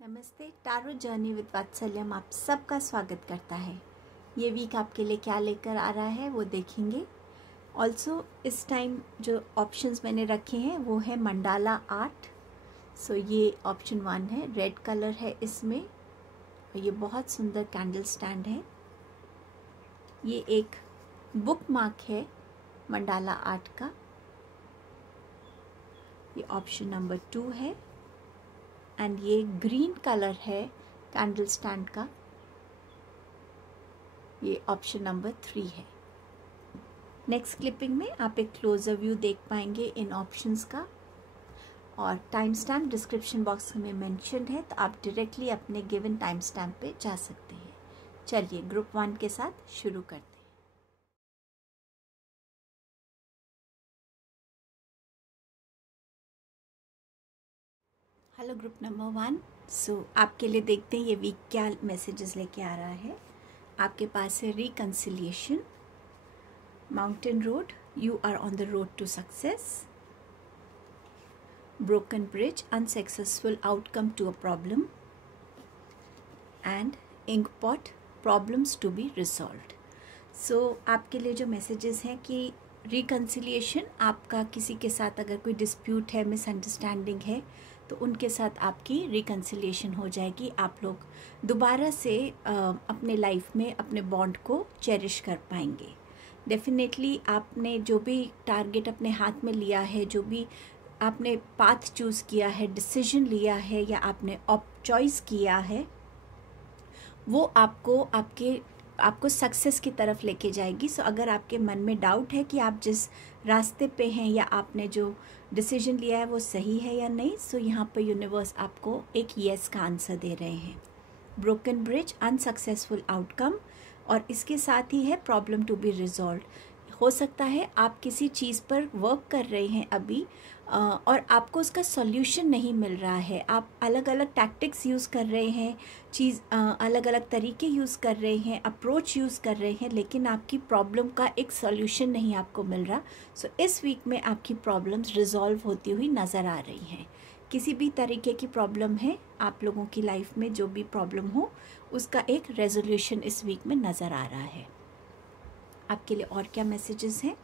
नमस्ते। Tarot journey with वात्सल्यम आप सबका स्वागत करता है। ये वीक आपके लिए क्या लेकर आ रहा है वो देखेंगे। ऑल्सो इस टाइम जो ऑप्शंस मैंने रखे हैं वो है मंडाला आर्ट। सो ये ऑप्शन 1 है, रेड कलर है इसमें और ये बहुत सुंदर कैंडल स्टैंड है। ये एक बुक मार्क है मंडाला आर्ट का। ये ऑप्शन नंबर 2 है एंड ये ग्रीन कलर है कैंडल स्टैंड का। ये ऑप्शन नंबर 3 है। नेक्स्ट क्लिपिंग में आप एक क्लोजर व्यू देख पाएंगे इन ऑप्शंस का और टाइम स्टैम्प डिस्क्रिप्शन बॉक्स में मेंशन है, तो आप डायरेक्टली अपने गिवन टाइम स्टैम्प पे जा सकते हैं। चलिए ग्रुप 1 के साथ शुरू करते हैं। Hello group number 1। सो आपके लिए देखते हैं ये वीक क्या मैसेजेस लेके आ रहा है। आपके पास है reconciliation, mountain road, you are on the road to success, broken bridge, unsuccessful outcome to a problem and ink pot, problems to be resolved. So आपके लिए जो मैसेजेस हैं कि रिकंसिलिएशन, आपका किसी के साथ अगर कोई डिस्प्यूट है, मिसअंडरस्टैंडिंग है, तो उनके साथ आपकी रिकंसिलिएशन हो जाएगी। आप लोग दोबारा से अपने लाइफ में अपने बॉन्ड को चेरिश कर पाएंगे। डेफिनेटली आपने जो भी टारगेट अपने हाथ में लिया है, जो भी आपने पाथ चूज़ किया है, डिसीजन लिया है या आपने चॉइस किया है, वो आपको सक्सेस की तरफ लेके जाएगी। सो अगर आपके मन में डाउट है कि आप जिस रास्ते पे हैं या आपने जो डिसीजन लिया है वो सही है या नहीं, सो यहाँ पर यूनिवर्स आपको एक येस का आंसर दे रहे हैं। ब्रोकन ब्रिज, अनसक्सेसफुल आउटकम और इसके साथ ही है प्रॉब्लम टू बी रिजॉल्व। हो सकता है आप किसी चीज़ पर वर्क कर रहे हैं अभी और आपको उसका सॉल्यूशन नहीं मिल रहा है। आप अलग अलग टैक्टिक्स यूज़ कर रहे हैं, अलग अलग तरीके यूज़ कर रहे हैं, अप्रोच यूज़ कर रहे हैं, लेकिन आपकी प्रॉब्लम का एक सॉल्यूशन नहीं आपको मिल रहा। सो इस वीक में आपकी प्रॉब्लम्स रिजॉल्व होती हुई नज़र आ रही हैं। किसी भी तरीके की प्रॉब्लम है आप लोगों की लाइफ में, जो भी प्रॉब्लम हो उसका एक रेजोल्यूशन इस वीक में नज़र आ रहा है। आपके लिए और क्या मैसेजेस हैं?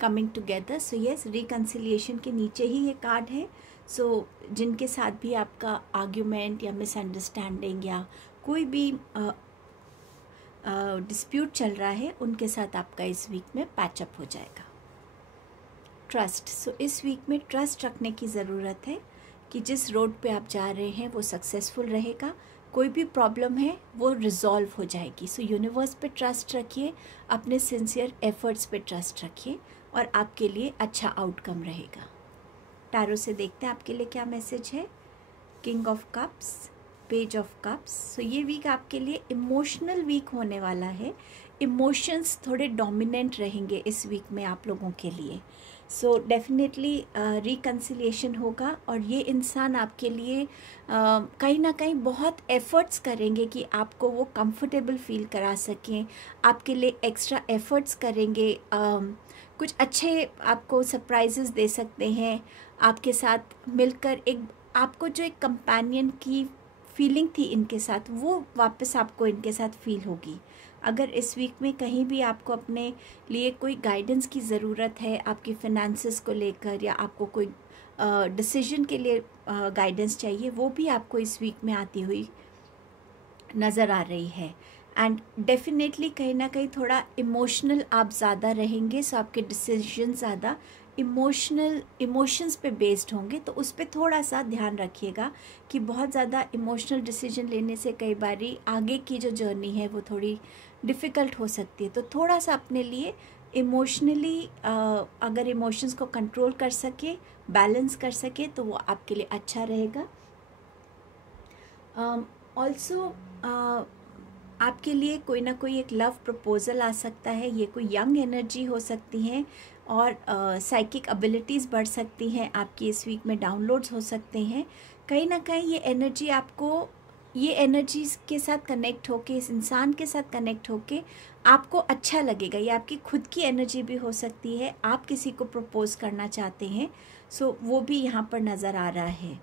Coming together. So yes, reconciliation के नीचे ही ये कार्ड है। सो जिनके साथ भी आपका आर्ग्यूमेंट या मिसअंडरस्टैंडिंग या कोई भी डिस्प्यूट चल रहा है, उनके साथ आपका इस वीक में पैचअप हो जाएगा। ट्रस्ट। सो इस वीक में ट्रस्ट रखने की ज़रूरत है कि जिस रोड पे आप जा रहे हैं वो सक्सेसफुल रहेगा। कोई भी प्रॉब्लम है वो रिजॉल्व हो जाएगी। सो यूनिवर्स पे ट्रस्ट रखिए, अपने सिंसियर एफर्ट्स पे ट्रस्ट रखिए और आपके लिए अच्छा आउटकम रहेगा। टैरो से देखते हैं आपके लिए क्या मैसेज है। King of cups, page of cups. So ये वीक आपके लिए इमोशनल वीक होने वाला है। इमोशंस थोड़े डोमिनेंट रहेंगे इस वीक में आप लोगों के लिए। सो डेफिनेटली रिकंसिलिएशन होगा और ये इंसान आपके लिए कहीं ना कहीं बहुत एफर्ट्स करेंगे कि आपको वो कंफर्टेबल फील करा सकें। आपके लिए एक्स्ट्रा एफर्ट्स करेंगे, कुछ अच्छे आपको सरप्राइजेस दे सकते हैं। आपके साथ मिलकर एक आपको जो एक कंपेनियन की फीलिंग थी इनके साथ, वो वापस आपको इनके साथ फील होगी। अगर इस वीक में कहीं भी आपको अपने लिए कोई गाइडेंस की ज़रूरत है, आपके फिनेंसेस को लेकर या आपको कोई डिसीजन के लिए गाइडेंस चाहिए, वो भी आपको इस वीक में आती हुई नज़र आ रही है। एंड डेफिनेटली कहीं ना कहीं थोड़ा इमोशनल आप ज़्यादा रहेंगे। सो आपके डिसीजन ज़्यादा इमोशंस पे बेस्ड होंगे, तो उस पर थोड़ा सा ध्यान रखिएगा कि बहुत ज़्यादा इमोशनल डिसीजन लेने से कई बारी आगे की जो जर्नी है वो थोड़ी डिफ़िकल्ट हो सकती है। तो थोड़ा सा अपने लिए इमोशनली अगर इमोशंस को कंट्रोल कर सके, बैलेंस कर सके, तो वो आपके लिए अच्छा रहेगा। ऑल्सो आपके लिए कोई ना कोई एक लव प्रपोज़ल आ सकता है। ये कोई यंग एनर्जी हो सकती है और साइकिक एबिलिटीज़ बढ़ सकती हैं आपकी। इस वीक में डाउनलोड्स हो सकते हैं। कहीं ना कहीं ये एनर्जी आपको, ये एनर्जीज़ के साथ कनेक्ट होके, इस इंसान के साथ कनेक्ट होके आपको अच्छा लगेगा। ये आपकी खुद की एनर्जी भी हो सकती है। आप किसी को प्रपोज़ करना चाहते हैं, सो वो भी यहाँ पर नज़र आ रहा है।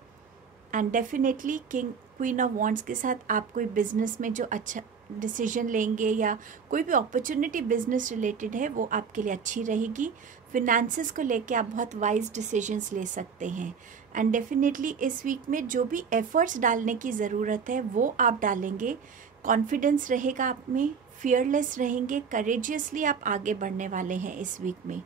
And definitely king queen of wands के साथ आप कोई बिजनेस में जो अच्छा डिसीजन लेंगे या कोई भी अपॉर्चुनिटी बिजनेस रिलेटेड है वो आपके लिए अच्छी रहेगी। फिनेंसेस को लेके आप बहुत वाइज डिसीजंस ले सकते हैं। एंड डेफिनेटली इस वीक में जो भी एफर्ट्स डालने की ज़रूरत है वो आप डालेंगे। कॉन्फिडेंस रहेगा आप में, फियरलेस रहेंगे, करेजियसली आप आगे बढ़ने वाले हैं इस वीक में।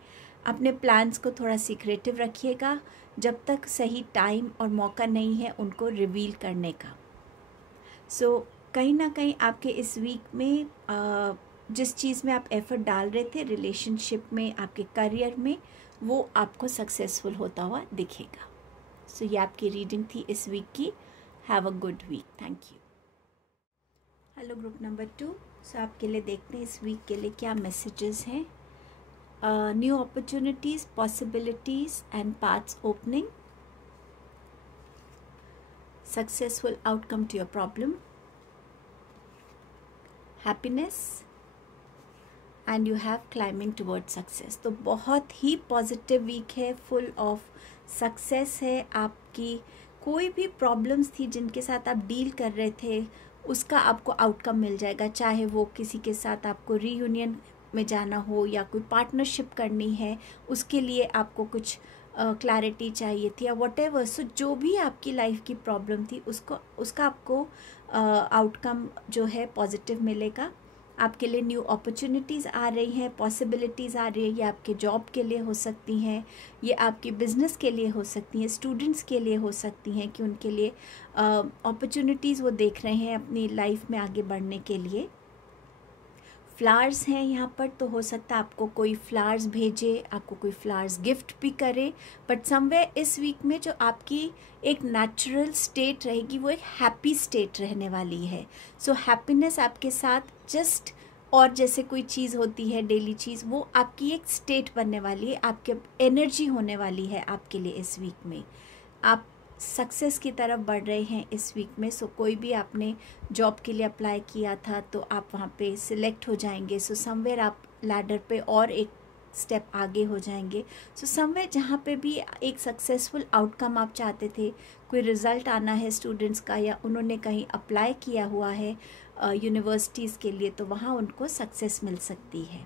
अपने प्लान्स को थोड़ा सीक्रेटिव रखिएगा जब तक सही टाइम और मौका नहीं है उनको रिवील करने का। सो कहीं ना कहीं आपके इस वीक में जिस चीज़ में आप एफर्ट डाल रहे थे रिलेशनशिप में, आपके करियर में, वो आपको सक्सेसफुल होता हुआ दिखेगा। सो ये आपकी रीडिंग थी इस वीक की। Have a good week. Thank you. Hello group number 2। So आपके लिए देखते हैं इस वीक के लिए क्या मैसेजेस हैं। New opportunities, possibilities and paths opening, successful outcome to your problem, happiness and you have climbing toward success. तो बहुत ही पॉजिटिव वीक है, फुल ऑफ सक्सेस है। आपकी कोई भी प्रॉब्लम्स थी जिनके साथ आप डील कर रहे थे उसका आपको आउटकम मिल जाएगा, चाहे वो किसी के साथ आपको रीयूनियन में जाना हो या कोई पार्टनरशिप करनी है उसके लिए आपको कुछ क्लैरिटी चाहिए थी या व्हाटएवर। सो जो भी आपकी लाइफ की प्रॉब्लम थी उसका आपको आउटकम जो है पॉजिटिव मिलेगा। आपके लिए न्यू अपॉर्चुनिटीज़ आ रही हैं, पॉसिबिलिटीज़ आ रही है। ये आपके जॉब के लिए हो सकती हैं, ये आपके बिजनेस के लिए हो सकती हैं, स्टूडेंट्स के लिए हो सकती हैं कि उनके लिए अपॉर्चुनिटीज़ वो देख रहे हैं अपनी लाइफ में आगे बढ़ने के लिए। फ्लावर्स हैं यहाँ पर, तो हो सकता है आपको कोई फ्लावर्स भेजे, आपको कोई फ्लावर्स गिफ्ट भी करे। बट समवेयर इस वीक में जो आपकी एक नेचुरल स्टेट रहेगी वो एक हैप्पी स्टेट रहने वाली है। सो हैप्पीनेस आपके साथ जस्ट, और जैसे कोई चीज़ होती है डेली चीज़, वो आपकी एक स्टेट बनने वाली है, आपके एनर्जी होने वाली है आपके लिए इस वीक में। आप सक्सेस की तरफ बढ़ रहे हैं इस वीक में। सो कोई भी आपने जॉब के लिए अप्लाई किया था तो आप वहाँ पे सिलेक्ट हो जाएंगे। सो समवेयर आप लैडर पे और एक स्टेप आगे हो जाएंगे। सो समवेयर जहाँ पे भी एक सक्सेसफुल आउटकम आप चाहते थे, कोई रिज़ल्ट आना है स्टूडेंट्स का या उन्होंने कहीं अप्लाई किया हुआ है यूनिवर्सिटीज़ के लिए, तो वहाँ उनको सक्सेस मिल सकती है।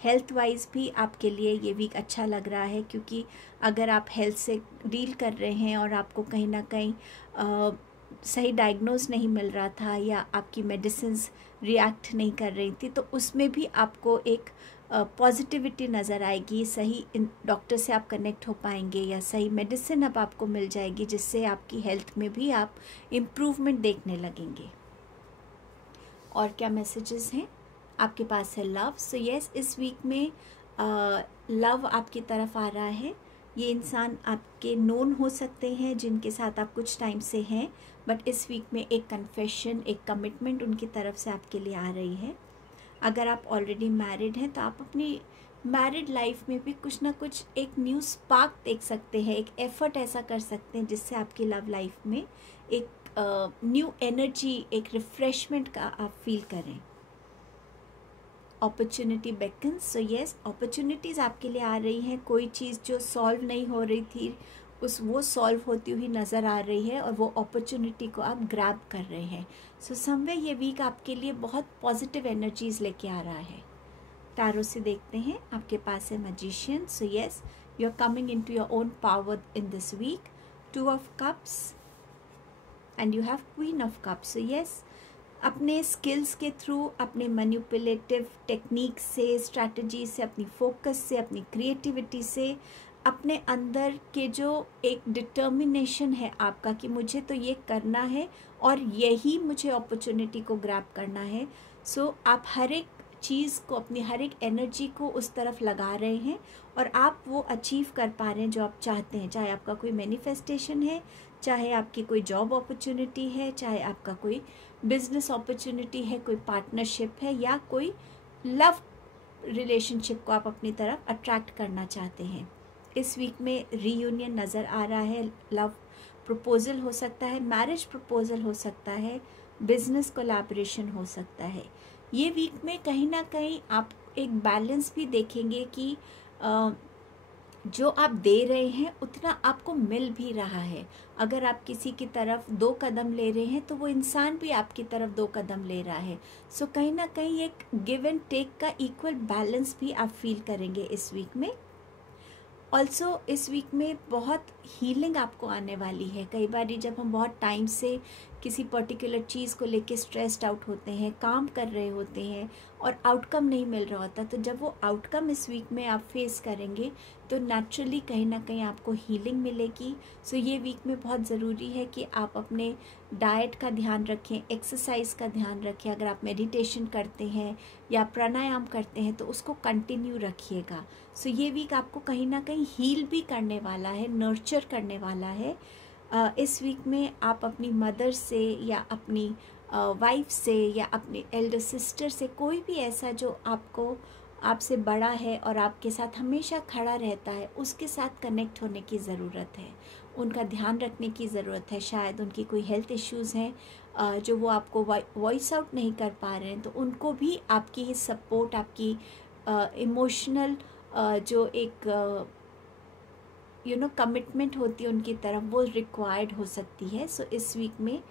हेल्थ वाइज भी आपके लिए ये वीक अच्छा लग रहा है, क्योंकि अगर आप हेल्थ से डील कर रहे हैं और आपको कहीं ना कहीं सही डायग्नोज नहीं मिल रहा था या आपकी मेडिसिन्स रिएक्ट नहीं कर रही थी, तो उसमें भी आपको एक पॉजिटिविटी नज़र आएगी। सही डॉक्टर से आप कनेक्ट हो पाएंगे या सही मेडिसिन अब आपको मिल जाएगी, जिससे आपकी हेल्थ में भी आप इम्प्रूवमेंट देखने लगेंगे। और क्या मैसेजेस हैं आपके पास है लव। सो यस, इस वीक में लव आपकी तरफ आ रहा है। ये इंसान आपके नोन हो सकते हैं जिनके साथ आप कुछ टाइम से हैं, बट इस वीक में एक कन्फेशन, एक कमिटमेंट उनकी तरफ से आपके लिए आ रही है। अगर आप ऑलरेडी मैरिड हैं तो आप अपनी मैरिड लाइफ में भी कुछ ना कुछ एक न्यू स्पार्क देख सकते हैं, एक एफर्ट ऐसा कर सकते हैं जिससे आपकी लव लाइफ में एक न्यू एनर्जी, एक रिफ्रेशमेंट का आप फील करें। Opportunity beckons. So yes, opportunities आपके लिए आ रही हैं। कोई चीज़ जो सॉल्व नहीं हो रही थी वो सॉल्व होती हुई नज़र आ रही है और वो अपॉर्चुनिटी को आप ग्रैब कर रहे हैं। सो समवेयर ये वीक आपके लिए बहुत पॉजिटिव एनर्जीज लेके आ रहा है। टैरो से देखते हैं, आपके पास है magician. So yes, you are coming into your own power in this week. 2 of cups and you have queen of cups. So yes, अपने स्किल्स के थ्रू, अपने मैनिपुलेटिव टेक्निक से, स्ट्रैटेजी से, अपनी फोकस से, अपनी क्रिएटिविटी से, अपने अंदर के जो एक डिटर्मिनेशन है आपका कि मुझे तो ये करना है और यही मुझे अपॉर्चुनिटी को ग्रैब करना है। सो आप हर एक चीज़ को, अपनी हर एक एनर्जी को उस तरफ लगा रहे हैं और आप वो अचीव कर पा रहे हैं जो आप चाहते हैं। चाहे आपका कोई मैनिफेस्टेशन है, चाहे आपकी कोई जॉब अपॉर्चुनिटी है, चाहे आपका कोई बिजनेस अपॉर्चुनिटी है, कोई पार्टनरशिप है या कोई लव रिलेशनशिप को आप अपनी तरफ अट्रैक्ट करना चाहते हैं। इस वीक में रीयूनियन नज़र आ रहा है। लव प्रपोजल हो सकता है, मैरिज प्रपोजल हो सकता है, बिजनेस कोलैबोरेशन हो सकता है। ये वीक में कहीं ना कहीं आप एक बैलेंस भी देखेंगे कि जो आप दे रहे हैं उतना आपको मिल भी रहा है। अगर आप किसी की तरफ 2 कदम ले रहे हैं तो वो इंसान भी आपकी तरफ 2 कदम ले रहा है। सो कहीं ना कहीं एक गिव एंड टेक का इक्वल बैलेंस भी आप फील करेंगे इस वीक में। ऑल्सो इस वीक में बहुत हीलिंग आपको आने वाली है। कई बार जब हम बहुत टाइम से किसी पर्टिकुलर चीज़ को लेके स्ट्रेस्ड आउट होते हैं, काम कर रहे होते हैं और आउटकम नहीं मिल रहा होता, तो जब वो आउटकम इस वीक में आप फेस करेंगे तो नेचुरली कहीं ना कहीं आपको हीलिंग मिलेगी। सो ये वीक में बहुत ज़रूरी है कि आप अपने डाइट का ध्यान रखें, एक्सरसाइज का ध्यान रखें। अगर आप मेडिटेशन करते हैं या प्राणायाम करते हैं तो उसको कंटिन्यू रखिएगा। सो ये वीक आपको कहीं ना कहीं हील भी करने वाला है, नर्चर करने वाला है। इस वीक में आप अपनी मदर से या अपनी वाइफ से या अपने एल्डर सिस्टर से, कोई भी ऐसा जो आपसे बड़ा है और आपके साथ हमेशा खड़ा रहता है, उसके साथ कनेक्ट होने की ज़रूरत है। उनका ध्यान रखने की ज़रूरत है। शायद उनकी कोई हेल्थ इश्यूज़ हैं जो वो आपको वॉइस आउट नहीं कर पा रहे हैं, तो उनको भी आपकी ही सपोर्ट, आपकी इमोशनल जो एक कमिटमेंट होती है उनकी तरफ, वो रिक्वायर्ड हो सकती है। सो इस वीक में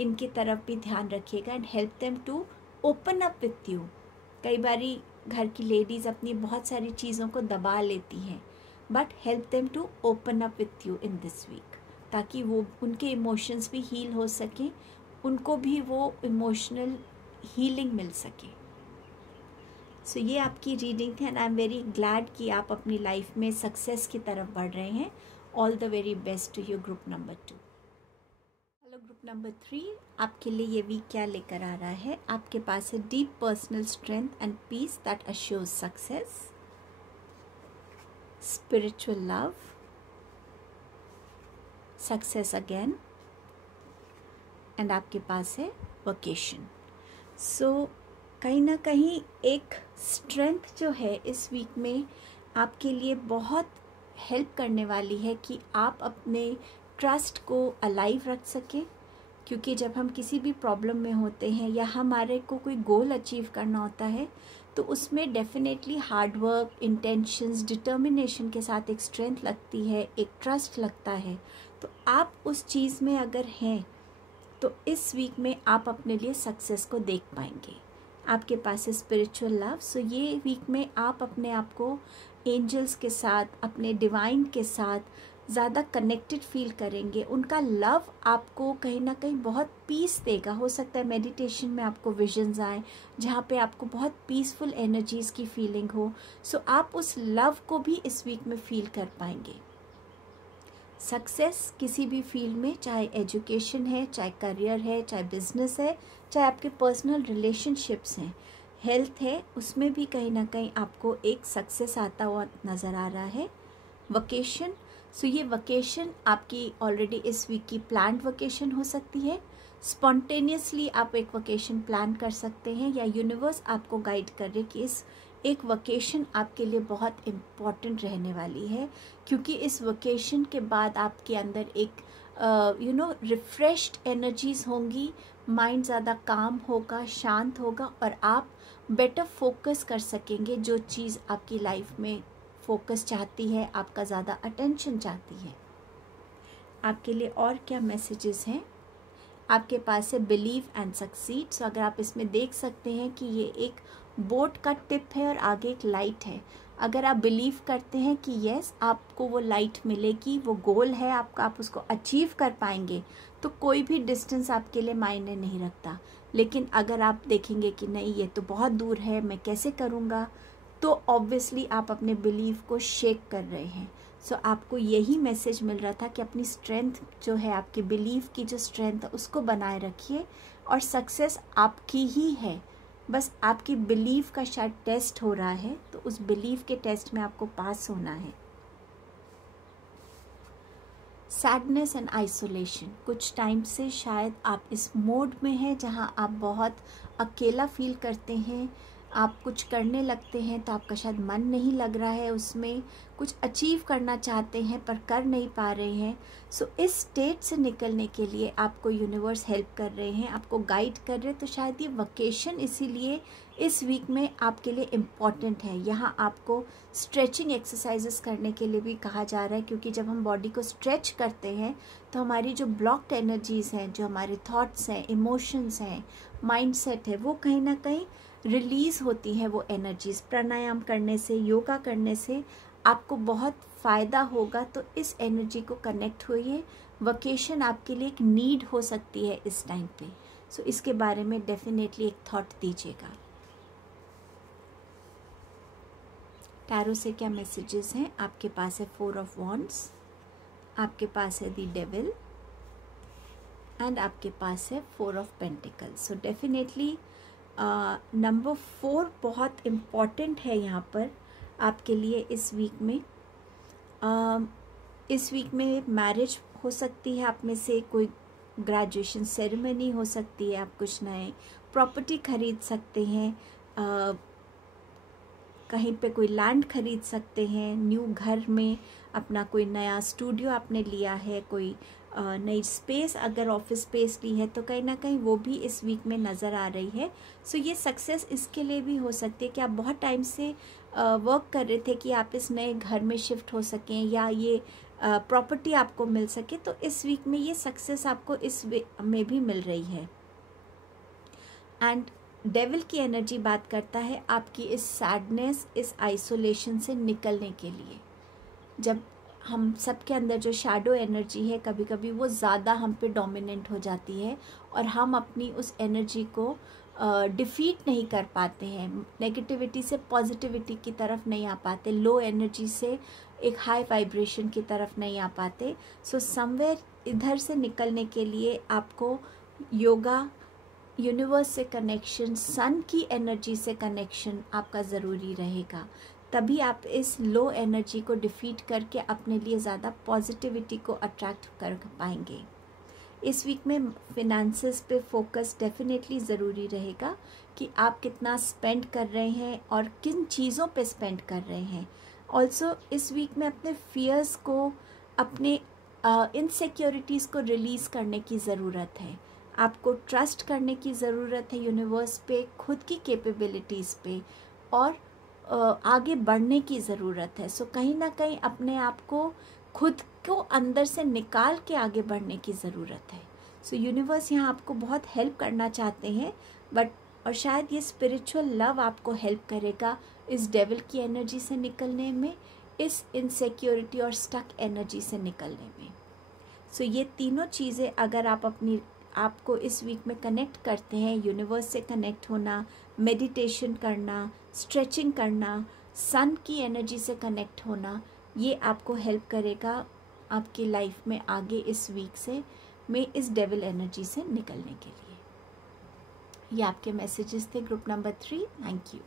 इनकी तरफ भी ध्यान रखिएगा and help them to open up with you. कई बारी घर की लेडीज़ अपनी बहुत सारी चीज़ों को दबा लेती हैं, but help them to open up with you in this week, ताकि वो उनके इमोशंस भी हील हो सकें, उनको भी वो इमोशनल हीलिंग मिल सके। सो ये आपकी रीडिंग थी and I am very glad कि आप अपनी लाइफ में सक्सेस की तरफ बढ़ रहे हैं। All the very best to your group number 2। Hello group number 3, आपके लिए ये वीक क्या लेकर आ रहा है? आपके पास है deep personal strength and peace that assures success, spiritual love, success again, and आपके पास है वोकेशन। सो कहीं ना कहीं एक स्ट्रेंथ जो है इस वीक में आपके लिए बहुत हेल्प करने वाली है कि आप अपने ट्रस्ट को अलाइव रख सकें। क्योंकि जब हम किसी भी प्रॉब्लम में होते हैं या हमारे को कोई गोल अचीव करना होता है, तो उसमें definitely hard work, intentions, determination के साथ एक स्ट्रेंथ लगती है, एक ट्रस्ट लगता है। तो आप उस चीज़ में अगर हैं तो इस वीक में आप अपने लिए सक्सेस को देख पाएंगे। आपके पास है स्पिरिचुअल लव। सो ये वीक में आप अपने आप को एंजल्स के साथ, अपने डिवाइन के साथ ज़्यादा कनेक्टेड फील करेंगे। उनका लव आपको कहीं ना कहीं बहुत पीस देगा। हो सकता है मेडिटेशन में आपको विजन्स आए जहाँ पे आपको बहुत पीसफुल एनर्जीज़ की फीलिंग हो। सो आप उस लव को भी इस वीक में फील कर पाएंगे। सक्सेस किसी भी फील्ड में, चाहे एजुकेशन है, चाहे करियर है, चाहे बिजनेस है, चाहे आपके पर्सनल रिलेशनशिप्स हैं, हेल्थ है, उसमें भी कहीं ना कहीं आपको एक सक्सेस आता हुआ नज़र आ रहा है। वोकेशन, सो ये वोकेशन आपकी ऑलरेडी इस वीक की प्लान्ड वोकेशन हो सकती है। स्पॉन्टेनियसली आप एक वोकेशन प्लान कर सकते हैं, या यूनिवर्स आपको गाइड कर रहे कि इस एक वोकेशन आपके लिए बहुत इम्पॉर्टेंट रहने वाली है। क्योंकि इस वोकेशन के बाद आपके अंदर एक रिफ्रेश्ड एनर्जीज होंगी, माइंड ज़्यादा काम होगा, शांत होगा, और आप बेटर फोकस कर सकेंगे। जो चीज़ आपकी लाइफ में फोकस चाहती है, आपका ज़्यादा अटेंशन चाहती है। आपके लिए और क्या मैसेजेस हैं? आपके पास है बिलीव एंड सक्सीड। सो अगर आप इसमें देख सकते हैं कि ये एक बोट का टिप है और आगे एक लाइट है। अगर आप बिलीव करते हैं कि यस आपको वो लाइट मिलेगी, वो गोल है आपका, आप उसको अचीव कर पाएंगे, तो कोई भी डिस्टेंस आपके लिए मायने नहीं रखता। लेकिन अगर आप देखेंगे कि नहीं ये तो बहुत दूर है, मैं कैसे करूँगा, तो ऑब्वियसली आप अपने बिलीव को शेक कर रहे हैं। सो आपको यही मैसेज मिल रहा था कि अपनी स्ट्रेंथ जो है, आपके बिलीव की जो स्ट्रेंथ है, उसको बनाए रखिए और सक्सेस आपकी ही है। बस आपकी बिलीव का शायद टेस्ट हो रहा है, तो उस बिलीव के टेस्ट में आपको पास होना है। सैडनेस एंड आइसोलेशन, कुछ टाइम से शायद आप इस मोड में हैं जहां आप बहुत अकेला फील करते हैं, आप कुछ करने लगते हैं तो आपका शायद मन नहीं लग रहा है उसमें, कुछ अचीव करना चाहते हैं पर कर नहीं पा रहे हैं। सो इस स्टेट से निकलने के लिए आपको यूनिवर्स हेल्प कर रहे हैं, आपको गाइड कर रहे हैं। तो शायद ये वकेशन इसीलिए इस वीक में आपके लिए इम्पॉर्टेंट है। यहाँ आपको स्ट्रेचिंग एक्सरसाइजेस करने के लिए भी कहा जा रहा है, क्योंकि जब हम बॉडी को स्ट्रेच करते हैं तो हमारी जो ब्लॉक्ड एनर्जीज़ हैं, जो हमारे थॉट्स हैं, इमोशंस हैं, माइंडसेट है, वो कहीं ना कहीं रिलीज़ होती है वो एनर्जीज़। प्राणायाम करने से, योगा करने से आपको बहुत फ़ायदा होगा। तो इस एनर्जी को कनेक्ट होइए। वकेशन आपके लिए एक नीड हो सकती है इस टाइम पे। सो इसके बारे में डेफिनेटली एक थॉट दीजिएगा। टैरो से क्या मैसेजेस हैं? आपके पास है 4 ऑफ वॉन्ड्स, आपके पास है द डेविल एंड आपके पास है 4 of pentacles. So definitely number 4 बहुत इम्पॉर्टेंट है यहाँ पर आपके लिए इस वीक में। इस वीक में मैरिज हो सकती है आप में से, कोई ग्रेजुएशन सेरेमनी हो सकती है, आप कुछ नए प्रॉपर्टी खरीद सकते हैं, कहीं पे कोई लैंड खरीद सकते हैं, न्यू घर में अपना कोई नया स्टूडियो आपने लिया है, कोई नई स्पेस अगर ऑफिस स्पेस ली है तो कहीं ना कहीं वो भी इस वीक में नज़र आ रही है। सो ये सक्सेस इसके लिए भी हो सकती है कि आप बहुत टाइम से वर्क कर रहे थे कि आप इस नए घर में शिफ्ट हो सकें या ये प्रॉपर्टी आपको मिल सके। तो इस वीक में ये सक्सेस आपको इस वीक में भी मिल रही है। एंड डेविल की एनर्जी बात करता है आपकी इस सैडनेस, इस आइसोलेशन से निकलने के लिए। जब हम सबके अंदर जो शैडो एनर्जी है, कभी कभी वो ज़्यादा हम पे डोमिनेंट हो जाती है और हम अपनी उस एनर्जी को डिफीट नहीं कर पाते हैं, नेगेटिविटी से पॉजिटिविटी की तरफ नहीं आ पाते, लो एनर्जी से एक हाई वाइब्रेशन की तरफ नहीं आ पाते। सो समवेयर इधर से निकलने के लिए आपको योगा, यूनिवर्स से कनेक्शन, सन की एनर्जी से कनेक्शन आपका ज़रूरी रहेगा। तभी आप इस लो एनर्जी को डिफीट करके अपने लिए ज़्यादा पॉजिटिविटी को अट्रैक्ट कर पाएंगे। इस वीक में फिनेंसेस पे फोकस डेफिनेटली ज़रूरी रहेगा कि आप कितना स्पेंड कर रहे हैं और किन चीज़ों पे स्पेंड कर रहे हैं। ऑल्सो इस वीक में अपने फियर्स को, अपने इनसिक्योरिटीज़ को रिलीज़ करने की ज़रूरत है। आपको ट्रस्ट करने की ज़रूरत है यूनिवर्स पे, खुद की कैपेबिलिटीज़ पे, और आगे बढ़ने की ज़रूरत है। सो कहीं ना कहीं अपने आप को, खुद को अंदर से निकाल के आगे बढ़ने की ज़रूरत है। सो यूनिवर्स यहाँ आपको बहुत हेल्प करना चाहते हैं, और शायद ये स्पिरिचुअल लव आपको हेल्प करेगा इस डेविल की एनर्जी से निकलने में, इस इनसिक्योरिटी और स्टक एनर्जी से निकलने में। सो ये तीनों चीज़ें अगर आप आपको इस वीक में कनेक्ट करते हैं, यूनिवर्स से कनेक्ट होना, मेडिटेशन करना, स्ट्रेचिंग करना, सन की एनर्जी से कनेक्ट होना, ये आपको हेल्प करेगा आपकी लाइफ में आगे इस वीक से में इस डेविल एनर्जी से निकलने के लिए। ये आपके मैसेजेस थे ग्रुप नंबर 3। Thank you.